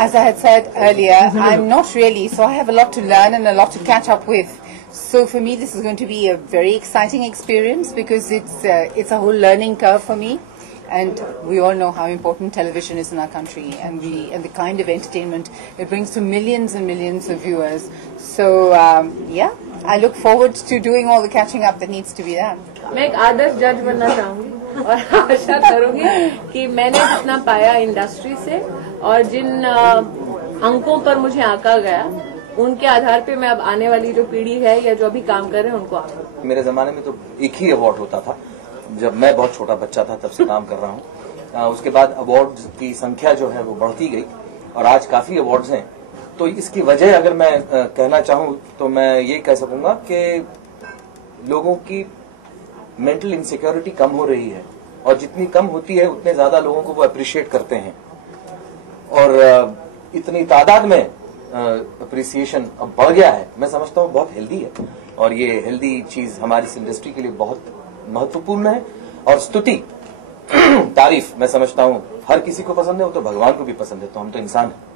as I had said earlier, I'm not really, so I have a lot to learn and a lot to catch up with. So for me, this is going to be a very exciting experience because it's a whole learning curve for me. And we all know how important television is in our country, and the kind of entertainment it brings to millions and millions of viewers. So yeah, I look forward to doing all the catching up that needs to be done. मैं एक आदर्श जज बनना चाहूंगी और आशा करूंगी कि मैंने जितना पाया इंडस्ट्री से और जिन अंकों पर मुझे आंका गया उनके आधार पे मैं अब आने वाली जो पीढ़ी है या जो अभी काम कर रहे हैं उनको आंकूं। मेरे जमाने में तो एक ही अवार्ड होता था जब मैं बहुत छोटा बच्चा था, तब से काम कर रहा हूँ। उसके बाद अवार्ड्स की संख्या जो है वो बढ़ती गई और आज काफी अवार्ड्स हैं। तो इसकी वजह अगर मैं कहना चाहूँ तो मैं ये कह सकूंगा कि लोगों की मेंटल इनसिक्योरिटी कम हो रही है और जितनी कम होती है उतने ज्यादा लोगों को वो अप्रिशिएट करते हैं और इतनी तादाद में अप्रिसिएशन अब बढ़ गया है। मैं समझता हूँ बहुत हेल्दी है और ये हेल्दी चीज हमारी इस इंडस्ट्री के लिए बहुत महत्वपूर्ण है और स्तुति तारीफ मैं समझता हूँ हर किसी को पसंद है, वो तो भगवान को भी पसंद है, तो हम तो इंसान हैं।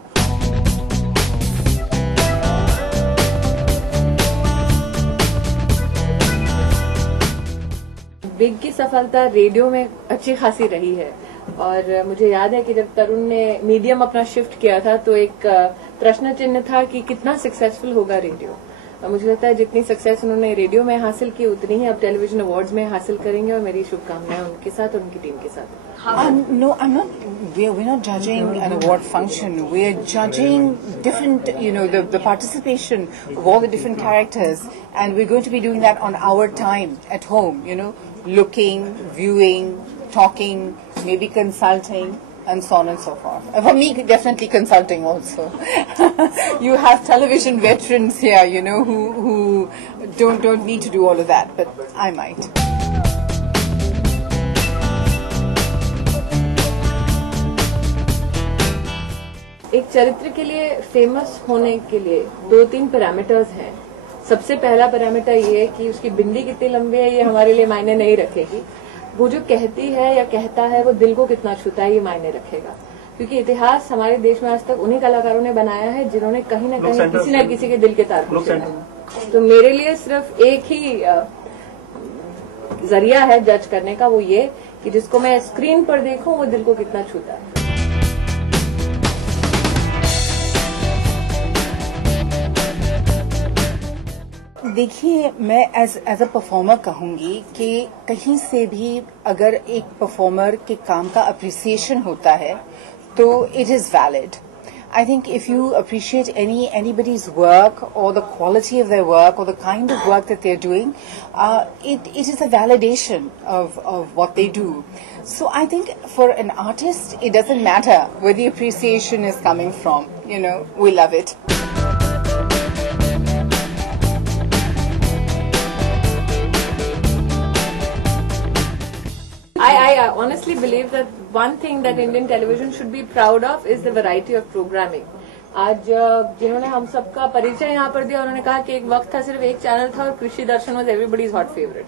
बिग की सफलता रेडियो में अच्छी खासी रही है और मुझे याद है कि जब तरुण ने मीडियम अपना शिफ्ट किया था तो एक प्रश्न चिन्ह था कि कितना सक्सेसफुल होगा रेडियो। मुझे लगता है जितनी सक्सेस उन्होंने रेडियो में हासिल की उतनी ही अब टेलीविजन अवार्ड्स में हासिल करेंगे और मेरी शुभकामनाएं उनके साथ और उनकी टीम के साथ। No, I'm not. We're not judging an award function. We're judging different, the participation of all the different characters, and we're going to be doing that on our time at home. Looking, viewing, talking, maybe consulting, and so on and so forth. For me, definitely consulting also. You have television veterans here, who don't need to do all of that, but I might. एक चरित्र के लिए famous होने के लिए 2-3 parameters हैं। सबसे पहला पैरामीटर ये है कि उसकी बिंदी कितनी लंबी है, ये हमारे लिए मायने नहीं रखेगी। वो जो कहती है या कहता है वो दिल को कितना छूता है, ये मायने रखेगा। क्योंकि इतिहास हमारे देश में आज तक उन्हीं कलाकारों ने बनाया है जिन्होंने कहीं ना कहीं किसी न किसी के दिल के तार छुए। तो मेरे लिए सिर्फ एक ही जरिया है जज करने का, वो ये कि जिसको मैं स्क्रीन पर देखूं वो दिल को कितना छूता है। देखिए, मैं एज अ परफॉर्मर कहूंगी कि कहीं से भी अगर एक परफॉर्मर के काम का अप्रिसिएशन होता है तो it is valid. I think if you appreciate anybody's work or the quality of their work or the kind of work that they're doing, it is a validation of what they do. So I think for an artist, it doesn't matter where the appreciation is coming from. We love it. I honestly believe that one thing that Indian television should be proud of is the variety of programming. आज जिन्होंने हम सबका परिचय यहाँ पर दिया उन्होंने कहा कि एक वक्त था सिर्फ एक चैनल था और कृषि दर्शन वाज एवरीबडीज हॉट फेवरेट,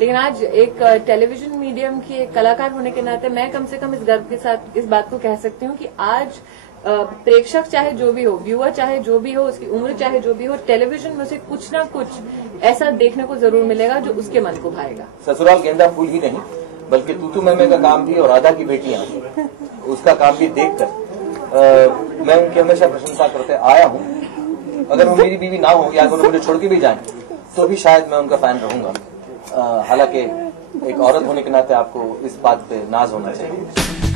लेकिन आज एक टेलीविजन मीडियम की एक कलाकार होने के नाते मैं कम से कम इस गर्व के साथ इस बात को कह सकती हूँ कि आज प्रेक्षक चाहे जो भी हो, व्यूअर चाहे जो भी हो, उसकी उम्र चाहे जो भी हो, टेलीविजन में से कुछ ना कुछ ऐसा देखने को जरूर मिलेगा जो उसके मन को भाएगा। ससुराल गेंदा फूल ही नहीं बल्कि तूतू मैमे का काम भी और राधा की बेटियां उसका काम भी देखकर मैं उनकी हमेशा प्रशंसा करते आया हूं। अगर वो मेरी बीवी ना हो या अगर मुझे छोड़ के भी जाए तो भी शायद मैं उनका फैन रहूंगा। हालांकि एक औरत होने के नाते आपको इस बात पे नाज होना चाहिए।